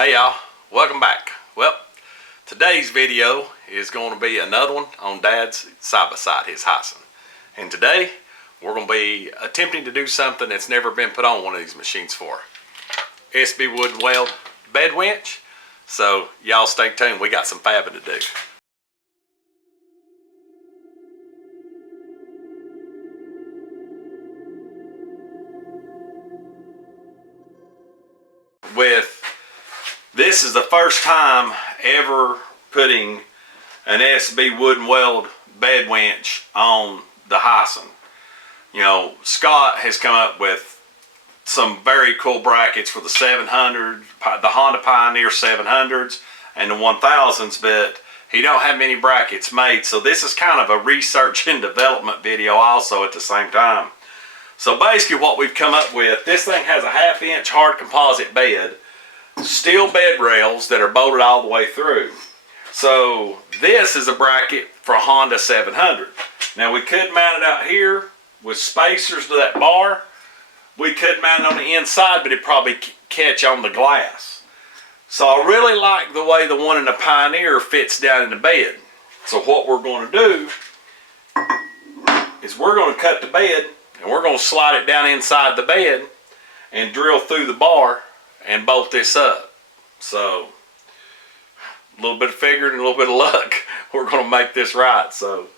Hey y'all, welcome back. Well, today's video is going to be another one on Dad's side-by-side, his Hisun. And today, we're going to be attempting to do something that's never been put on one of these machines for. SB wood weld bed winch. So y'all stay tuned, we got some fabbing to do. This is the first time ever putting an SB wood and weld bed winch on the Hisun. You know, Scott has come up with some very cool brackets for the 700, the Honda Pioneer 700s and the 1000s, but he don't have many brackets made. So this is kind of a research and development video also at the same time. So basically what we've come up with, this thing has a 1/2 inch hard composite bed, steel bed rails that are bolted all the way through. So this is a bracket for a Honda 700. Now we could mount it out here with spacers to that bar. We could mount it on the inside, but it'd probably catch on the glass. So I really like the way the one in the Pioneer fits down in the bed. So what we're going to do is we're going to cut the bed and we're going to slide it down inside the bed and drill through the bar and bolt this up. So a little bit of figuring and a little bit of luck, we're going to make this right. So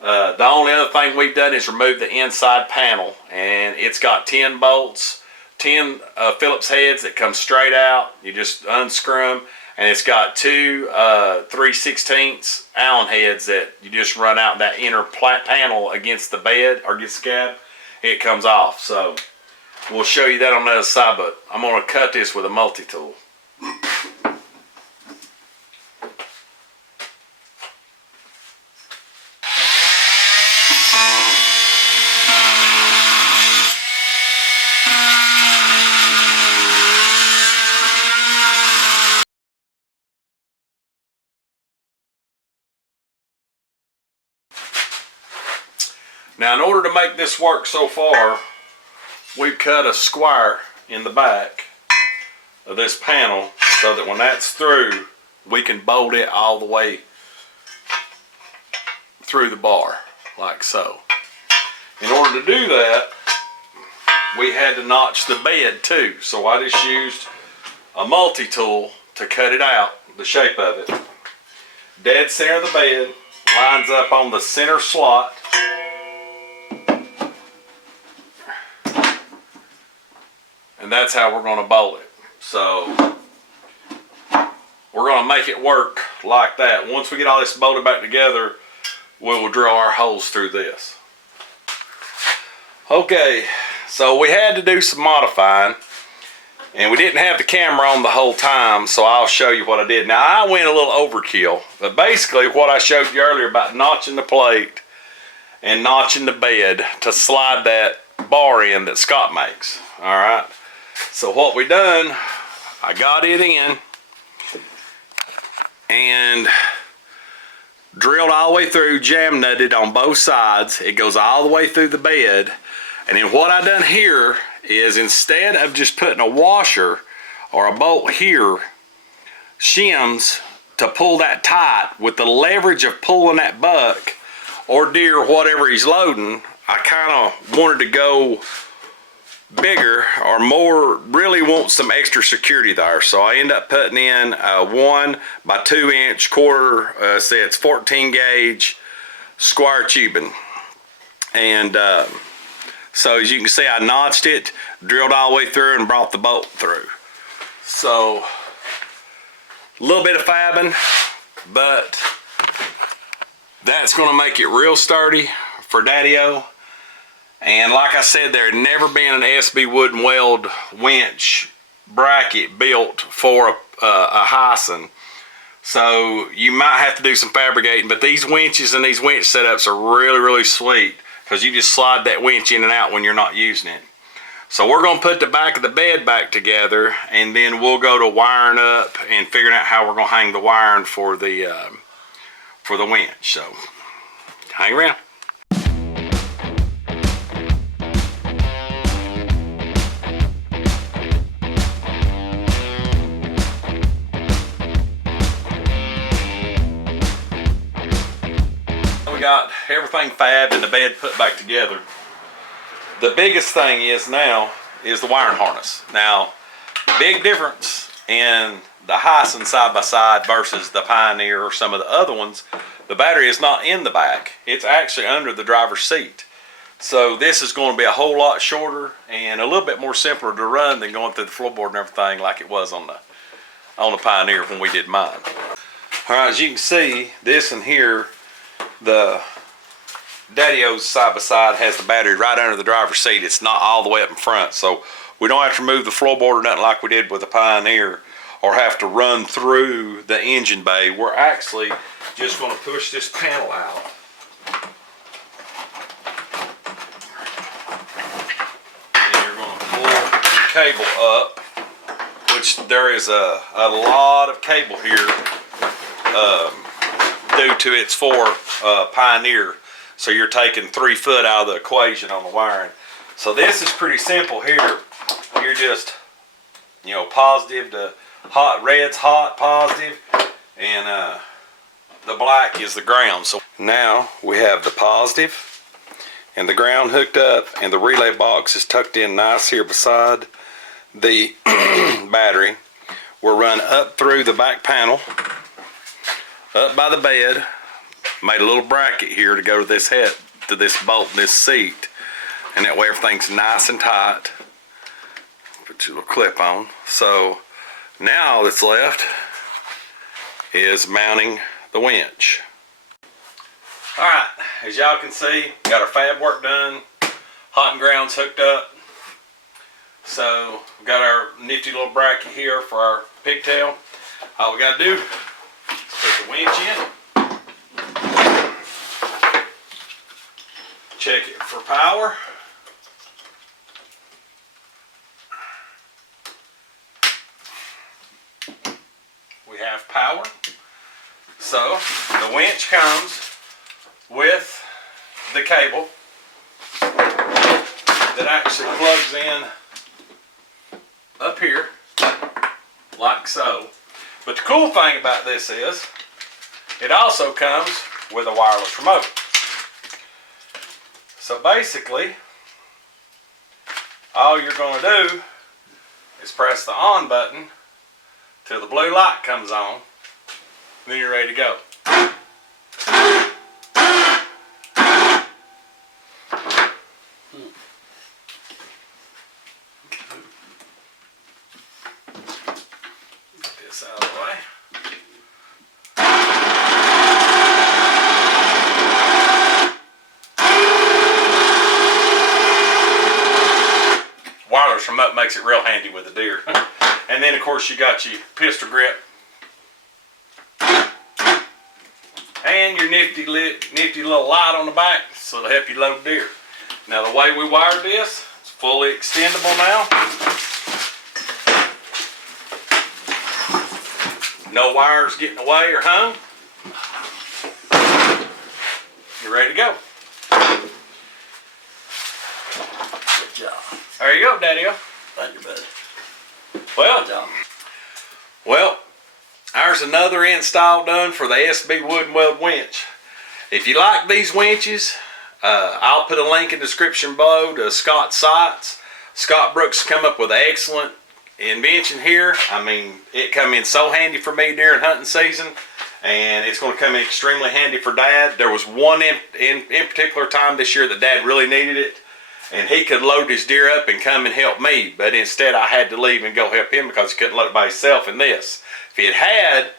the only other thing we've done is remove the inside panel, and it's got 10 bolts, 10 Phillips heads that come straight out. You just unscrew them, and it's got two 3/16 Allen heads that you just run out that inner panel against the bed or against the cab. It comes off. So we'll show you that on the other side, but I'm going to cut this with a multi-tool. Now in order to make this work so far, we've cut a square in the back of this panel so that when that's through, we can bolt it all the way through the bar, like so. In order to do that, we had to notch the bed too. So I just used a multi-tool to cut it out, the shape of it. Dead center of the bed, lines up on the center slot. And that's how we're going to bolt it. So we're going to make it work like that. Once we get all this bolted back together, we will drill our holes through this. Okay, so we had to do some modifying, and we didn't have the camera on the whole time, so I'll show you what I did. Now I went a little overkill, but basically what I showed you earlier about notching the plate and notching the bed to slide that bar in that Scott makes. All right. So what we done, I got it in and drilled all the way through, jam nutted on both sides. It goes all the way through the bed. And then what I done here is, instead of just putting a washer or a bolt here, shims to pull that tight with the leverage of pulling that buck or deer, whatever he's loading, I kind of wanted to go bigger or more, really want some extra security there. So I end up putting in a 1 by 2 inch quarter, say it's 14 gauge square tubing. And so as you can see, I notched it, drilled all the way through and brought the bolt through. So a little bit of fabbing, but that's going to make it real sturdy for Daddy-O. And like I said, there had never been an SB wood and weld winch bracket built for a Hisun. So you might have to do some fabricating, but these winches and these winch setups are really, really sweet, because you just slide that winch in and out when you're not using it. So we're going to put the back of the bed back together, and then we'll go to wiring up and figuring out how we're going to hang the wiring for the winch. So hang around. got everything fabbed and the bed put back together. The biggest thing is now is the wiring harness. Now, big difference in the Hisun side by side versus the Pioneer or some of the other ones. The battery is not in the back. It's actually under the driver's seat. So this is going to be a whole lot shorter and a little bit more simpler to run than going through the floorboard and everything like it was on the Pioneer when we did mine. All right, as you can see, this in here, the Daddy-O's side by side has the battery right under the driver's seat. It's not all the way up in front, so we don't have to remove the floorboard or nothing like we did with the Pioneer or have to run through the engine bay. We're actually just going to push this panel out. And you're going to pull the cable up, which there is a lot of cable here due to its Pioneer. So you're taking 3 foot out of the equation on the wiring. So this is pretty simple here. You're just, positive to hot. Red's hot, positive, and the black is the ground. So now we have the positive and the ground hooked up, and the relay box is tucked in nice here beside the battery. We'll run up through the back panel, up by the bed. Made a little bracket here to go to this head, to this bolt and this seat, and that way everything's nice and tight. Put your little clip on. So now all that's left is mounting the winch. All right, as y'all can see, got our fab work done. Hot and ground's hooked up. So we got our nifty little bracket here for our pigtail. All we gotta do is put the winch in. Check it for power. We have power. So the winch comes with the cable that actually plugs in up here like so. But the cool thing about this is it also comes with a wireless remote. So basically, all you're going to do is press the on button till the blue light comes on, and then you're ready to go. Get this out of the way. Wireless remote makes it real handy with the deer. And then of course you got your pistol grip and your nifty little light on the back, so it'll help you load deer. Now the way we wired this, it's fully extendable now. No wires getting away or hung. You're ready to go. Good job. There you go, Daddy-O. Thank you, buddy. Well, there's another install done for the SB Wood and Weld winch. If you like these winches, I'll put a link in the description below to Scott's sites. Scott Brooks come up with an excellent invention here. I mean, it come in so handy for me during hunting season, and it's going to come in extremely handy for Dad. There was one in particular time this year that Dad really needed it, and he could load his deer up and come and help me, but instead I had to leave and go help him because he couldn't load it by himself in this. If he had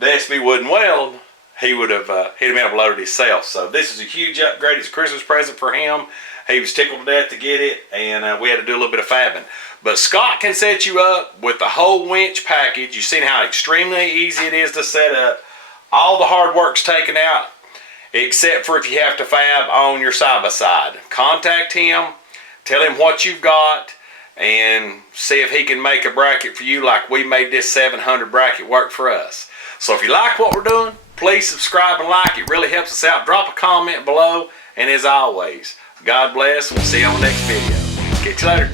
the SB Wood and Weld, he'd have been able to load it himself. So this is a huge upgrade. It's a Christmas present for him. He was tickled to death to get it, and we had to do a little bit of fabbing. But Scott can set you up with the whole winch package. You've seen how extremely easy it is to set up. All the hard work's taken out, except for if you have to fab on your side-by-side. Contact him, tell him what you've got, and see if he can make a bracket for you like we made this 700 bracket work for us. So if you like what we're doing, please subscribe and like. It really helps us out. Drop a comment below, and as always, God bless. We'll see you on the next video. Catch you later.